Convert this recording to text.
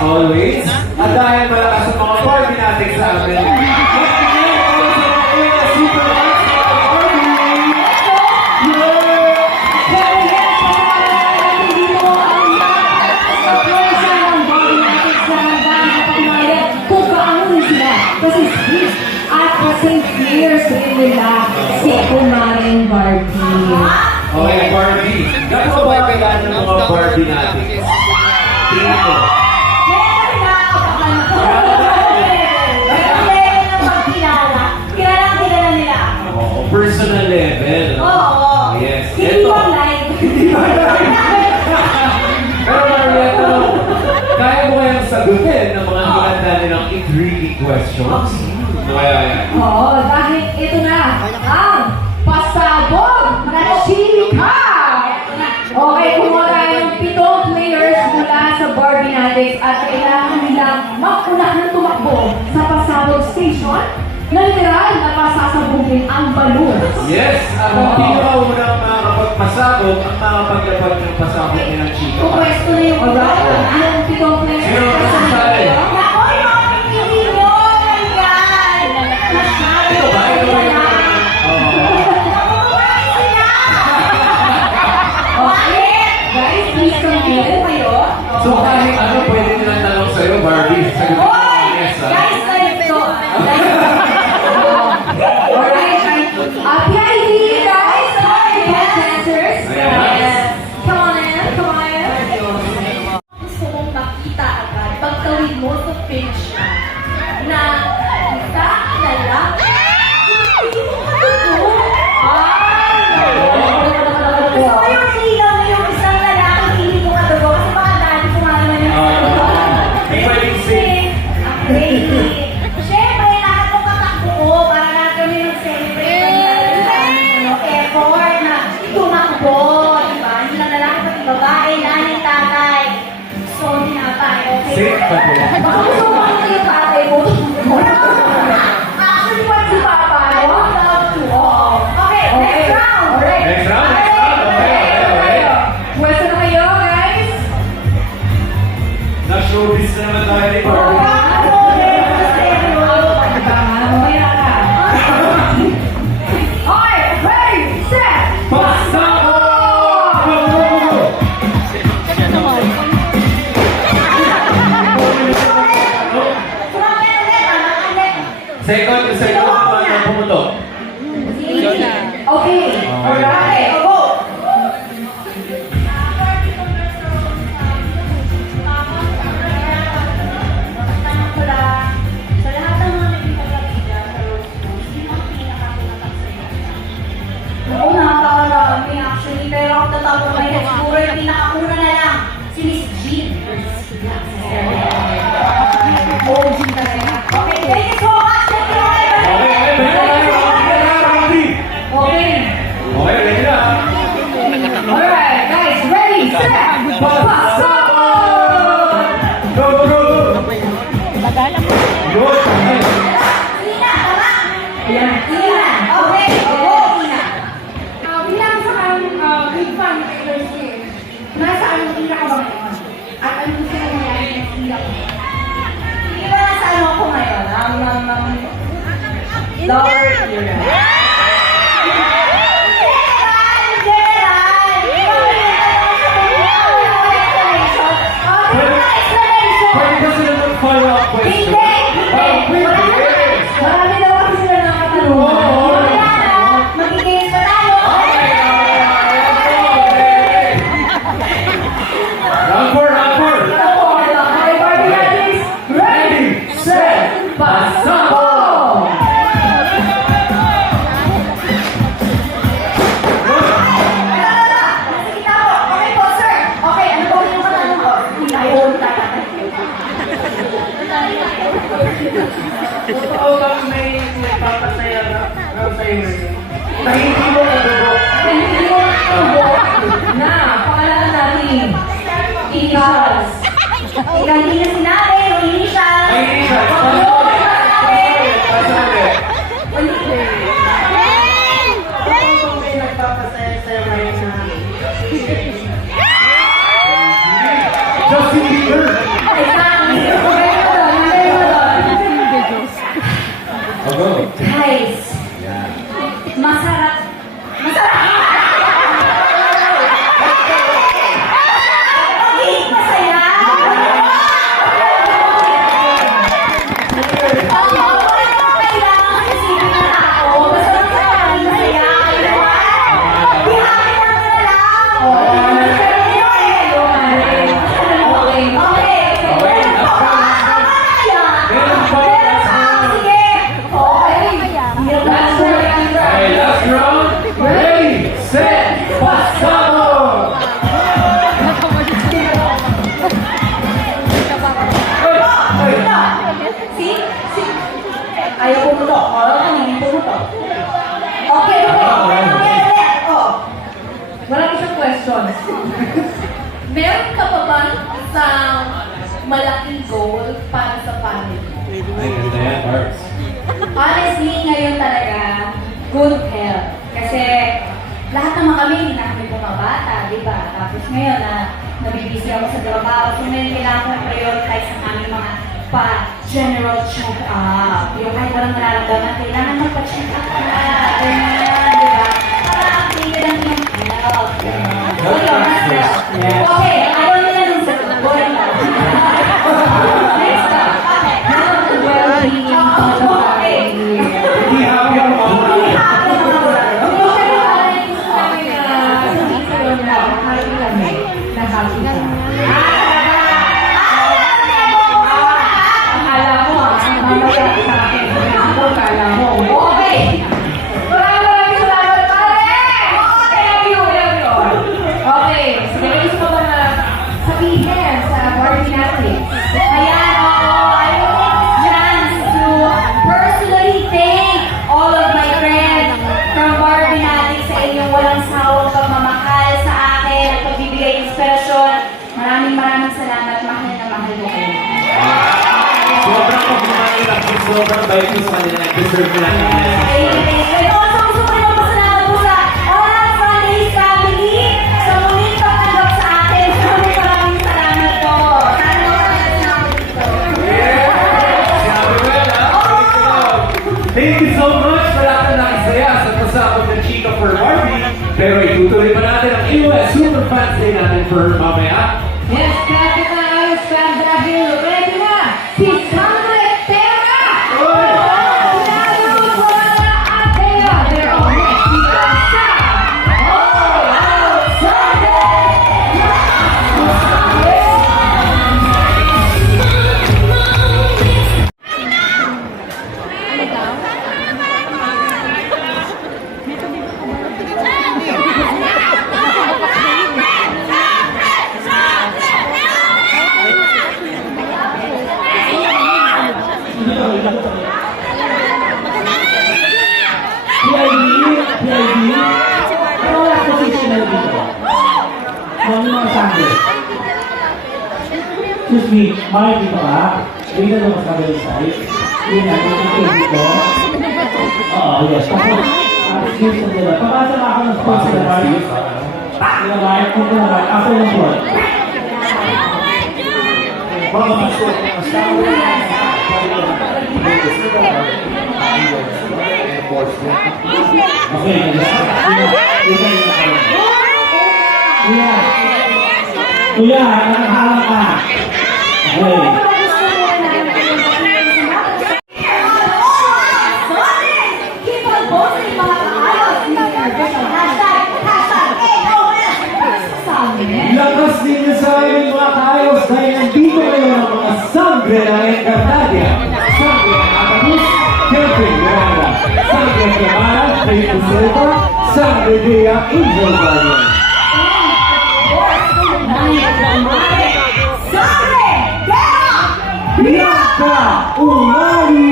always. At dahil malakas ang mga party natin sa amin. Kasi at the same years rin nila si Kumarin Barbie. Okay, Barbie. Gano'n ba kailangan ng mga Barbie natin? Tingin ko. Personal level. Oo. Yes. Hindi ba live? Pero Marietta, kaya mo kayang sagutin ng mga hinanda nilang intriguing questions? Kaya yan. Oo, dahil ito na ang pasabog na chika! Okay, kumuha tayo ng 7 players mula sa Barbie Natics at kailangan nilang makunahan tumakbo sa pasabog station na literal na pasasabugin ang balloons. Yes, ang pinakaunang makakapagpasabog ang makakapagdapat ng pasabog nilang chika. Kung pwesto na yung iba, ang 7 players Sino ang kasali? Ako yung pinili mo! Ayan! Masyado Ito ba? Ito ba yung... Guys, please continue kayo. So kahit ano pwede nilang tanong sa'yo, Barbie. Sagutin mo ang yes, ha? Guys, ito. Alright, PID, guys. Yes, answers. Yes. Come on in, come on in. Gusto mong makita agad pagkawin mo sa page na isa na lang. Gusto ko yung sigaw mo yung isang lalaki, hindi mo katugo kasi baka dati kumalaman yung Di pwedeng sing. Crazy. Siyempre, lahat ng katakbo ko para lahat kami mag-celebrate ng effort na tumakbo, diba? Hindi lang lalaki pati babae, nanay, tatay. So, hindi na tayo. Sing pa po. Baka gusto mo makita yung tatay mo. Actually, what si Papa? I would love to. Oo. Okay, next round. Alright. Next round, next round. Okay. Pwesto na kayo, guys. Na-showbiz na naman tayo ni Barbie. Mamaya ka. Okay, ready, set, Pasabog! Go, go, go! Second naman ang pumutok. Okay, alright, go. Sa lahat ng mga naging pagkakita sa Rose Rose, sino ang pinakakunatang Oo, napakarami actually, pero ako tatawag ko ngayon, siguro yung pinakauna na lang, si Miss Jean. Oh, Jean talaga. Okay, thank you so much! Thank you, Okay, Barbie! Okay. Okay, ready na. Alright, guys, ready, set, pasabog! Go, go, go, go! Good! Ina, tama? Ayan. Ina, okay, go, Ina. Bilang sa big fan ni Taylor Swift, nasaan ang ina ka ba ngayon? At ano gusto mo nangyari next year? Hindi ba nasa ano ako ngayon? Lower era. Pwede ba sila mag-follow-up question? Marami daw kasi sila nakatanungan. Magiging pa tayo. Round 4, round 4! Okay, Barbie Natics, ready, set, pasabog! Nakikita ko. Okay po, sir. Okay, ano po yung katanong ko? Ayun, Oo, may papasaya na sa'yo. Na hindi mo nadugo. Hindi mo na pangalanan natin. Initials. Ikaw hindi na sinabi, yung initial. Ay, initial. Kung may nagpapasaya sa'yo ngayon na Justin Bieber! Exactly. Ayaw pumutok. Kanina pumutok. Okay. Walang isang questions. Meron ka pa ba sa malaking goal para sa family? Ay, ganda yan, Barbs. Honestly, ngayon talaga, good health. Kasi lahat naman kami, hindi na kami bumabata, di ba? Tapos ngayon na nabibisi ako sa trabaho, so ngayon kailangan ko na-prioritize ang aming mga general check-up. Yung kahit walang nararamdaman, kailangan magpa-check up ka na. Ganyan, di ba? Para updated ang iyong health. So yun, okay, ayaw nila nung sa boring lang. Next up. Health and well-being of the family. Hindi happy ang mga Ayan, ako, I will take this chance to personally thank all of my friends from Barbie natin sa inyong walang sawang pagmamahal sa akin at pagbibigay inspirasyon. Maraming salamat, mahal na mahal mo kayo. sobrang pagmamahal at sobrang bait ko sa kanila. Deserve nila ng And also, gusto ko rin magpasalamat po sa Oral Fridays family sa muling pagtanggap sa akin. Maraming salamat po. Sana makakalas na ako dito. Thank you so much sa lahat ng nakasaya sa pasabog ng Chica for Barbie. Pero itutuloy pa natin ang US Super Fans Day natin for mamaya. Yes, grabe na ayos fan dahil ready na si Sandra Terra! Lalo wala Atea! They're all next to the side! Oh, PID, ano wala positional dito? Mga Sunday. Excuse me, Mark dito ka? Dito na mas magaling side. Yun na, dito dito. Oo, yes. Tapos, excuse me nila. Papasa na ako ng sponsor na Mark. Nila Mark, kung na Mark, after ng board. Mga pasok, okay, Kuya, nakaharap ka. Okay. Keep on posting mga kaayos. Hashtag AOS. Lakas ninyo sa amin mga kaayos dahil nandito ngayon ang mga sangre ng Encantadia. Sangre ng Atamus, Kelvin Miranda. Sangre ng Yamara, Clayton Silva. Sangre Dea, Angel Guardian. Bianca Umari!